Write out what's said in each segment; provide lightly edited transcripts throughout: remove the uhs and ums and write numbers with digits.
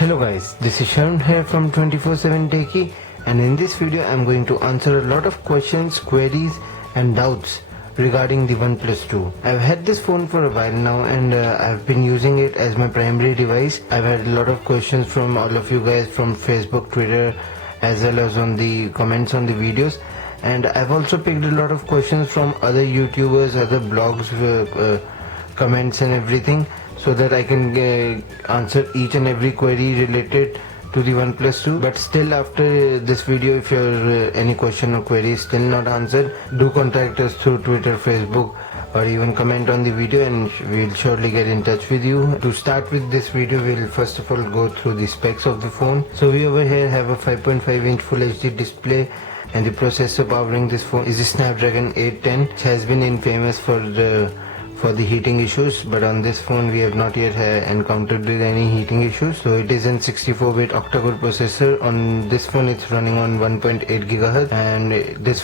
Hello guys, this is Sharon here from 24/7 Techie, and in this video I'm going to answer a lot of questions, queries and doubts regarding the OnePlus 2. I've had this phone for a while now and I've been using it as my primary device. I've had a lot of questions from all of you guys from Facebook, Twitter as well as on the comments on the videos, and I've also picked a lot of questions from other YouTubers, other blogs, comments and everything, so that I can answer each and every query related to the OnePlus 2. But still, after this video, if your any question or query is still not answered, do contact us through Twitter, Facebook, or even comment on the video and we'll surely get in touch with you. To start with this video, we'll first of all go through the specs of the phone. So we over here have a 5.5-inch Full HD display, and the processor powering this phone is the Snapdragon 810, which has been infamous for the heating issues, but on this phone we have not yet encountered any heating issues. So it is an 64-bit octa-core processor. On this phone it's running on 1.8 GHz, and this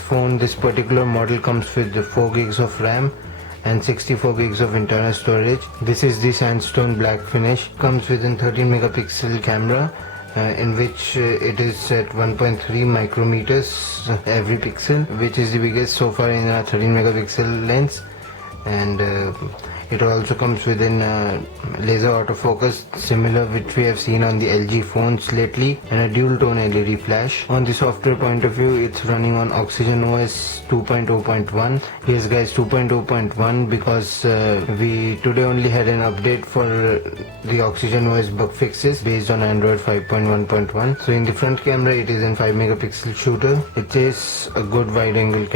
particular model comes with the 4 gigs of RAM and 64 gigs of internal storage. This is the sandstone black finish. Comes with a 13 megapixel camera, in which it is at 1.3 micrometers every pixel, which is the biggest so far in a 13 megapixel lens. And it also comes with a laser autofocus similar which we have seen on the LG phones lately, and a dual tone LED flash. On the software point of view, it's running on Oxygen OS 2.0.1. Yes guys, 2.0.1, because we today only had an update for the Oxygen OS bug fixes based on Android 5.1.1. So in the front camera it is a 5 megapixel shooter. It is a good wide angle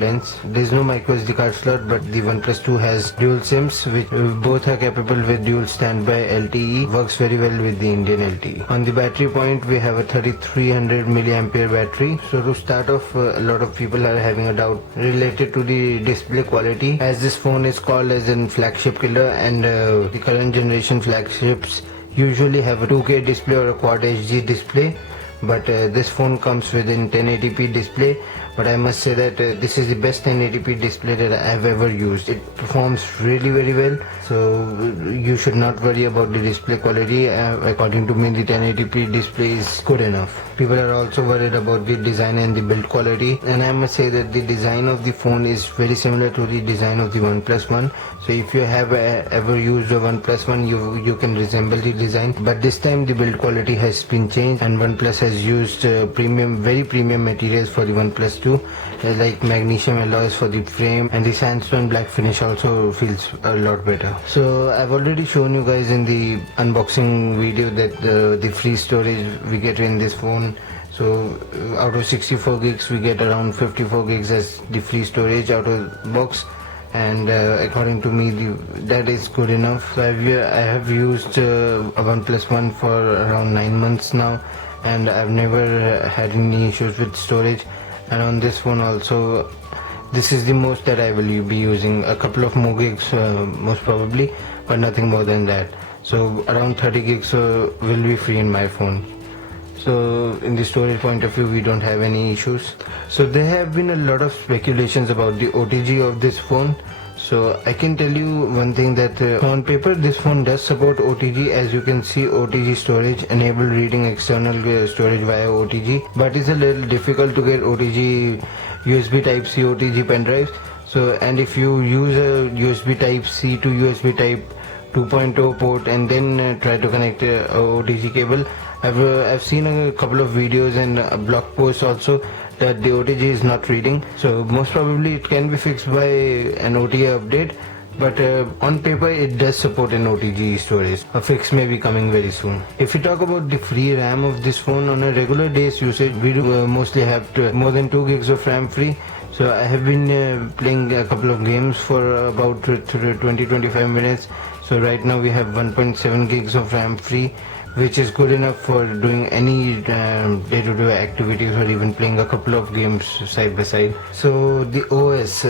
lens. There is no micro SD card slot, but the OnePlus 2 has dual SIMs, which both are capable with dual standby LTE. Works very well with the Indian LTE. On the battery point, we have a 3300 milliampere battery. So to start off, a lot of people are having a doubt related to the display quality, as this phone is called as a flagship killer, and the current generation flagships usually have a 2K display or a Quad HD display, but this phone comes with a 1080p display. But I must say that this is the best 1080p display that I have ever used. It performs really very well, so you should not worry about the display quality. According to me, the 1080p display is good enough. People are also worried about the design and the build quality, and I must say that the design of the phone is very similar to the design of the OnePlus One. So if you have ever used a OnePlus One, you can resemble the design. But this time the build quality has been changed, and OnePlus has used very premium materials for the OnePlus 2, like magnesium alloys for the frame, and the sandstone black finish also feels a lot better. So I've already shown you guys in the unboxing video that the free storage we get in this phone. So out of 64 gigs we get around 54 gigs as the free storage out of the box, and according to me that is good enough. So I have used a OnePlus One for around 9 months now, and I've never had any issues with storage. And on this one also, this is the most that I will be using. A couple of more gigs most probably, but nothing more than that. So around 30 gigs will be free in my phone. So in the storage point of view, we don't have any issues. So there have been a lot of speculations about the OTG of this phone. So I can tell you one thing, that on paper this phone does support OTG. As you can see, OTG storage, enable reading external storage via OTG, but it's a little difficult to get OTG USB Type-C OTG pen drives. So, and if you use a USB Type-C to USB Type 2.0 port and then try to connect a OTG cable, I've seen a couple of videos and a blog posts also that the OTG is not reading. So most probably it can be fixed by an OTA update, but on paper it does support an OTG storage. A fix may be coming very soon. If we talk about the free RAM of this phone, on a regular day's usage we do mostly have more than 2 gigs of RAM free. So I have been playing a couple of games for about 20-25 minutes. So right now we have 1.7 gigs of RAM free, which is good enough for doing any day-to-day activities or even playing a couple of games side by side. So the OS,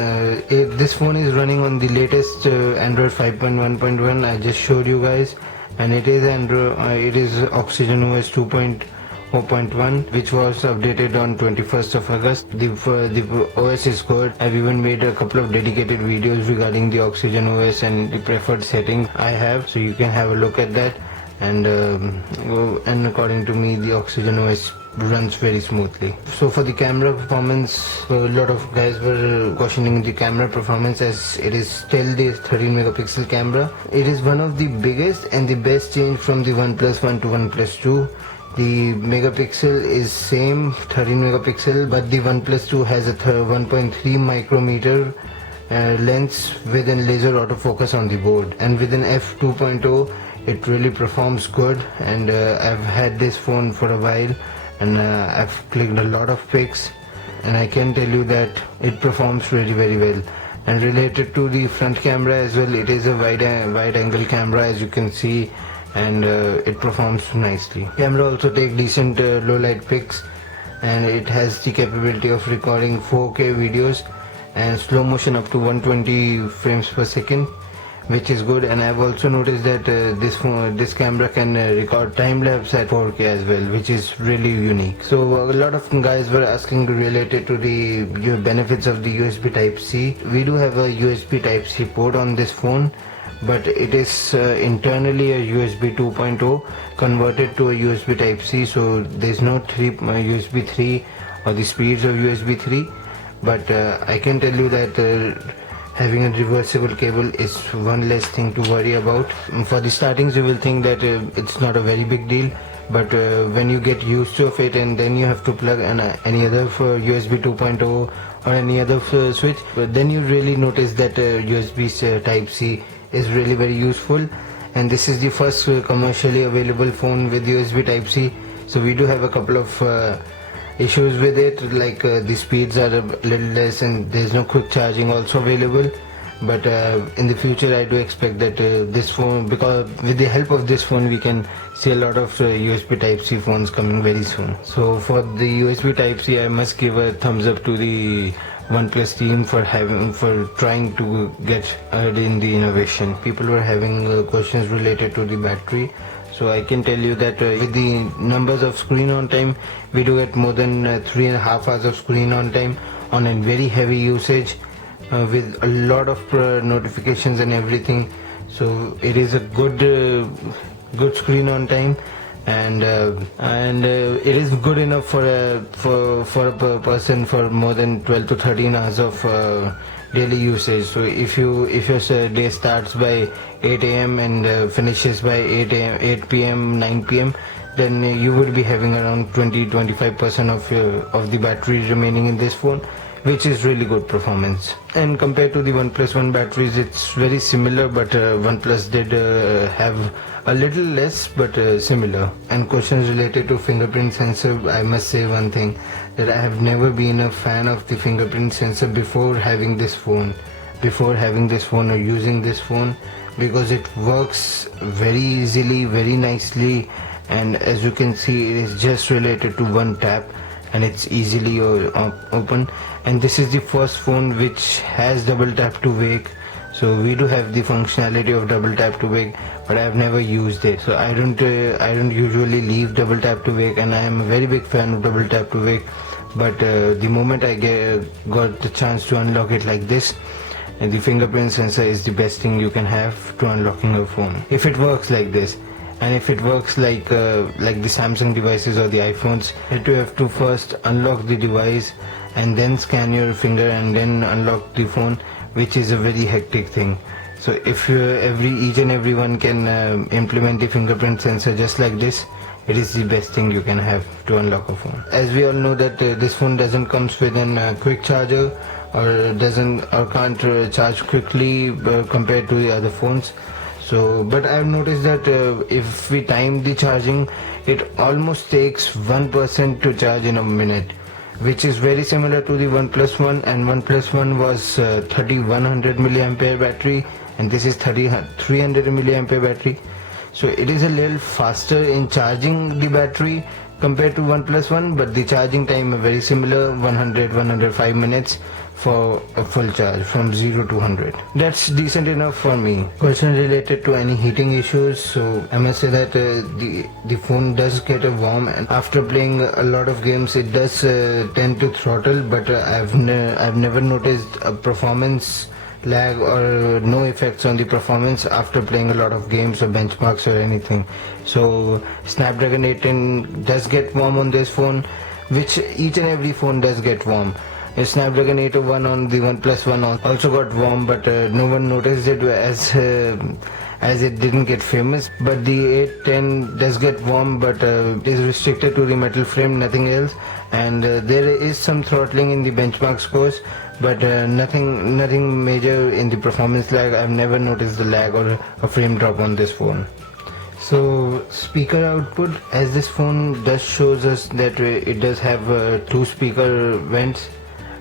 this phone is running on the latest Android 5.1.1. I just showed you guys, and it is Oxygen OS 2.0.1, which was updated on 21st of August. The OS is good. I've even made a couple of dedicated videos regarding the Oxygen OS and the preferred setting I have, so you can have a look at that. and according to me the Oxygen OS runs very smoothly. So for the camera performance, a lot of guys were questioning the camera performance as it is still the 13 megapixel camera. It is one of the biggest and the best change from the OnePlus 1 to OnePlus 2. The megapixel is same 13 megapixel, but the OnePlus 2 has a 1.3 micrometer lens with a laser autofocus on the board, and with an f2.0 it really performs good. And I've had this phone for a while, and I've clicked a lot of pics, and I can tell you that it performs really very well. And related to the front camera as well, it is a wide angle camera, as you can see, and it performs nicely. Camera also take decent low light pics, and it has the capability of recording 4K videos and slow motion up to 120 frames per second, which is good. And I've also noticed that this camera can record time lapse at 4K as well, which is really unique. So a lot of guys were asking related to the benefits of the USB Type-C. We do have a USB Type-C port on this phone, but it is internally a USB 2.0 converted to a USB Type-C, so there's no USB 3 or the speeds of USB 3. But I can tell you that having a reversible cable is one less thing to worry about. For the startings you will think that it's not a very big deal, but when you get used to it and then you have to plug any other USB 2.0 or any other switch, then you really notice that USB Type-C is really very useful. And this is the first commercially available phone with USB Type-C, so we do have a couple of issues with it, like the speeds are a little less and there's no quick charging also available. But in the future I do expect that this phone, because with the help of this phone we can see a lot of USB Type-C phones coming very soon. So for the USB Type-C I must give a thumbs up to the OnePlus team for trying to get ahead in the innovation. People were having questions related to the battery. So I can tell you that with the numbers of screen on time, we do get more than 3.5 hours of screen on time on a very heavy usage with a lot of notifications and everything. So it is a good screen on time, and it is good enough for a person for more than 12 to 13 hours of daily usage. So if your day starts by 8 a.m. and finishes by 8 p.m. 9 p.m., then you would be having around 20-25% of the battery remaining in this phone, which is really good performance. And compared to the OnePlus 1 batteries, it's very similar, but OnePlus did have a little less, but similar. And questions related to fingerprint sensor, I must say one thing, that I have never been a fan of the fingerprint sensor before having this phone or using this phone, because it works very easily, very nicely, and as you can see, it is just related to one tap and it's easily open. And this is the first phone which has double tap to wake. So we do have the functionality of double tap to wake, but I have never used it. So I don't usually leave double tap to wake, and I am a very big fan of double tap to wake. But the moment I got the chance to unlock it like this, and the fingerprint sensor is the best thing you can have to unlocking a phone. If it works like this, and if it works like the Samsung devices or the iPhones, you have to first unlock the device and then scan your finger and then unlock the phone, which is a very hectic thing. So if each and everyone can implement the fingerprint sensor just like this, it is the best thing you can have to unlock a phone. As we all know that this phone doesn't comes with a quick charger, or can't charge quickly compared to the other phones. So, but I've noticed that if we time the charging, it almost takes 1% to charge in a minute, which is very similar to the OnePlus 1, and OnePlus 1 was 3100 milliampere battery, and this is 300 milliampere battery. So it is a little faster in charging the battery compared to OnePlus 1, but the charging time is very similar, 105 minutes for a full charge from 0 to 100. That's decent enough for me. Question related to any heating issues. So I must say that the phone does get a warm, and after playing a lot of games it does tend to throttle, but I've never noticed a performance lag or no effects on the performance after playing a lot of games or benchmarks or anything. So Snapdragon 810 does get warm on this phone, which each and every phone does get warm. Snapdragon 801 on the OnePlus One also got warm, but no one noticed it as it didn't get famous. But the 810 does get warm, but it is restricted to the metal frame, nothing else. And there is some throttling in the benchmark scores, but nothing major in the performance lag. I've never noticed the lag or a frame drop on this phone. So speaker output, as this phone does shows us that it does have 2 speaker vents,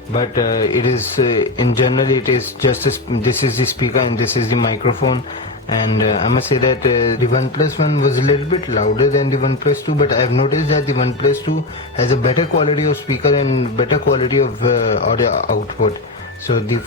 but it is in general it is just this is the speaker and this is the microphone. And I must say that the OnePlus One was a little bit louder than the OnePlus 2, but I've noticed that the OnePlus 2 has a better quality of speaker and better quality of audio output. So the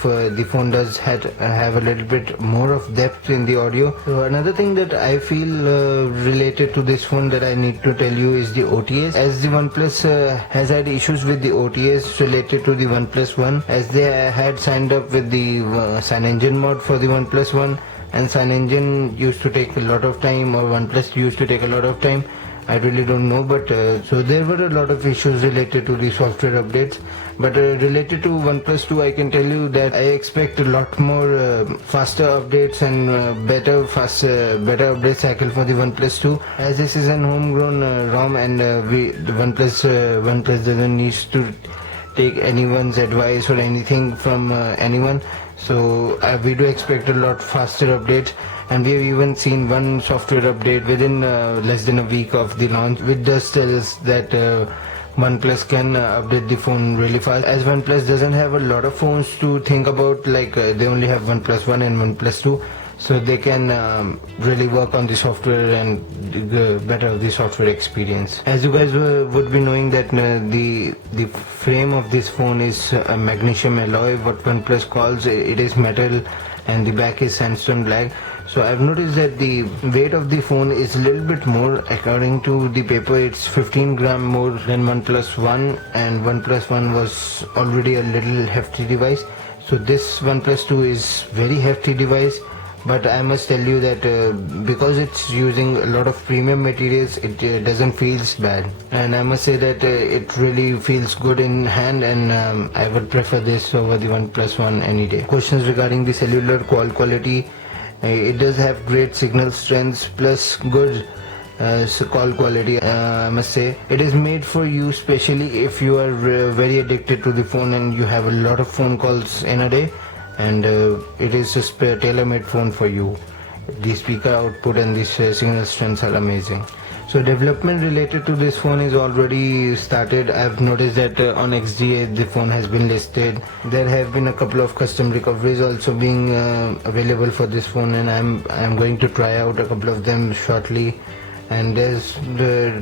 phone does have a little bit more of depth in the audio. So another thing that I feel related to this phone that I need to tell you is the OTS. As the OnePlus has had issues with the OTS related to the OnePlus One, as they had signed up with the CyanogenMod mod for the OnePlus One, and CyanogenMod used to take a lot of time, or OnePlus used to take a lot of time. I really don't know, but so there were a lot of issues related to the software updates. But related to OnePlus 2, I can tell you that I expect a lot more faster updates and better update cycle for the OnePlus 2, as this is an homegrown ROM, and the OnePlus doesn't need to take anyone's advice or anything from anyone. So we do expect a lot faster updates, and we have even seen one software update within less than a week of the launch, which does tell us that OnePlus can update the phone really fast. As OnePlus doesn't have a lot of phones to think about, like they only have OnePlus One and OnePlus 2, so they can really work on the software and better the software experience. As you guys would be knowing that the frame of this phone is a magnesium alloy, what OnePlus calls it is metal, and the back is sandstone black. So I've noticed that the weight of the phone is a little bit more. According to the paper, it's 15 gram more than OnePlus One, and OnePlus One was already a little hefty device. So this OnePlus 2 is very hefty device. But I must tell you that because it's using a lot of premium materials, it doesn't feel bad, and I must say that it really feels good in hand, and I would prefer this over the OnePlus One any day. Questions regarding the cellular call quality, it does have great signal strength plus good call quality. I must say it is made for you, especially if you are very addicted to the phone and you have a lot of phone calls in a day, and it is just a tailor-made phone for you. The speaker output and the signal strengths are amazing. So development related to this phone is already started. I've noticed that on XDA the phone has been listed. There have been a couple of custom recoveries also being available for this phone, and I'm going to try out a couple of them shortly. And there's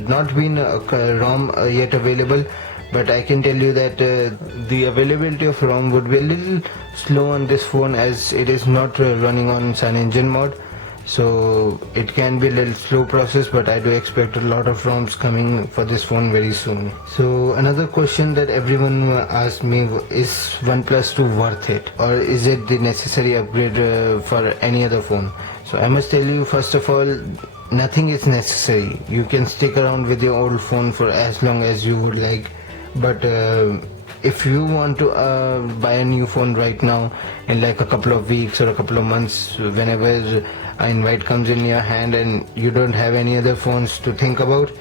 not been a ROM yet available, but I can tell you that the availability of ROM would be a little slow on this phone, as it is not running on CyanogenMod mod, so it can be a little slow process, but I do expect a lot of ROMs coming for this phone very soon. So another question that everyone asked me is OnePlus 2 worth it, or is it the necessary upgrade for any other phone? So I must tell you, first of all, nothing is necessary. You can stick around with your old phone for as long as you would like. But if you want to buy a new phone right now, in like a couple of weeks or a couple of months, whenever an invite comes in your hand and you don't have any other phones to think about,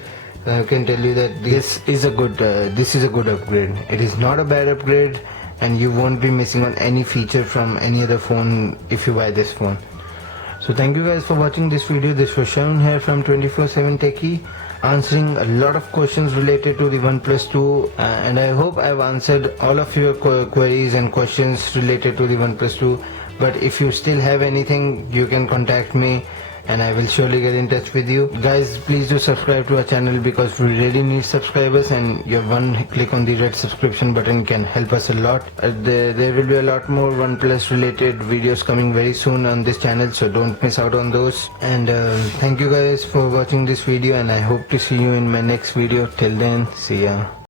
I can tell you that this is a good upgrade. It is not a bad upgrade, and you won't be missing on any feature from any other phone if you buy this phone. So thank you guys for watching this video. This was Shaun here from 24/7 Techie, answering a lot of questions related to the OnePlus 2, and I hope I've answered all of your queries and questions related to the OnePlus 2. But if you still have anything, you can contact me and I will surely get in touch with you. Guys, please do subscribe to our channel, because we really need subscribers, and your one click on the red subscription button can help us a lot. There will be a lot more OnePlus related videos coming very soon on this channel, so don't miss out on those. And thank you guys for watching this video, and I hope to see you in my next video. Till then, see ya.